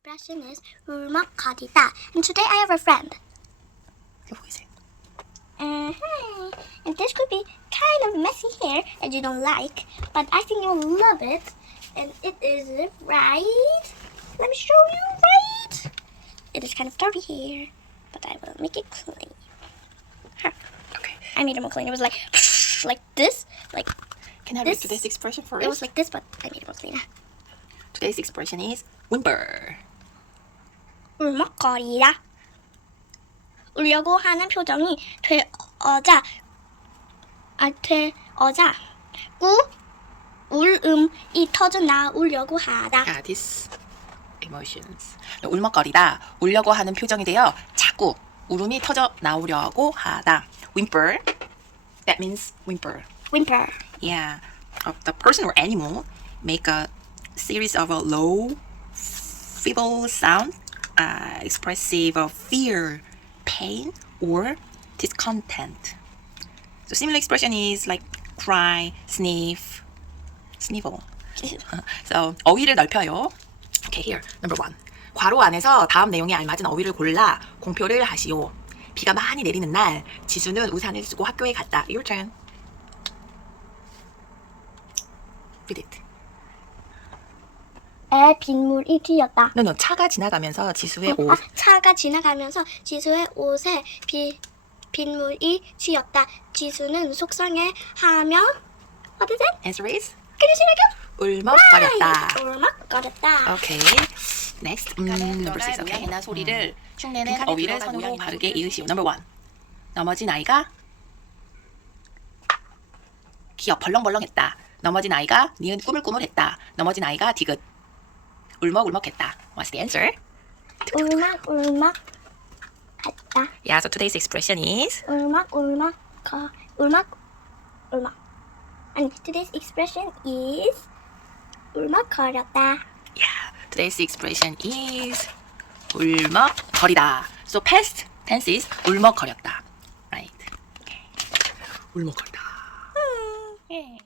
expression is 울먹거리다. And today I have a friend. And this could be kind of messy hair that you don't like, but I think you'll love it. And it is right. Let me show you right. It is kind of dirty hair, but I will make it clean. Okay. I made it more clean. It was like this, like. Can I read today's expression first? It was like this, but I made it more clean. Today's expression is whimper. 울먹거리다. 울려고 하는 표정이 되어자 울음이 터져 나오려고 하다. Yeah, these emotions. 울먹거리다. 울려고 하는 표정이 되어 자꾸 울음이 터져 나오려고 하다. Whimper. That means whimper. Whimper. Yeah. The person or animal make a series of a low, feeble sound expressive of fear, pain, or discontent. So similar expression is like cry, sniffle. So 어휘를 넓혀요. Okay, here. Number 1. 괄호 안에서 다음 내용에 알맞은 어휘를 골라 공표를 하시오. 비가 많이 내리는 날 지수는 우산을 쓰고 학교에 갔다. Your turn. Read it. 에 빗물이 튀었다. No, 차가 지나가면서 지수의 옷. 차가 지나가면서 지수의 옷에 빗물이 튀었다. 지수는 속상해하며 What is it? Answer is Can you say it again? 울먹거렸다. 울먹거렸다. Okay. Next. Number 6. Okay. 나 소리를 흉내낸 어휘를 선으로 바르게 이으시오. Number 1. 넘어진 아이가 기어 벌렁벌렁했다. 넘어진 아이가 니은 꾸물꾸물했다. 넘어진 아이가 디귿 울먹울먹했다. What's the answer? 울먹울먹 했다. Yeah, so today's expression is 울먹. 아니, today's expression is 울먹거렸다. Yeah, today's expression is 울먹거리다. So past tense is 울먹거렸다. Right. Okay. 울먹거리다. Yeah.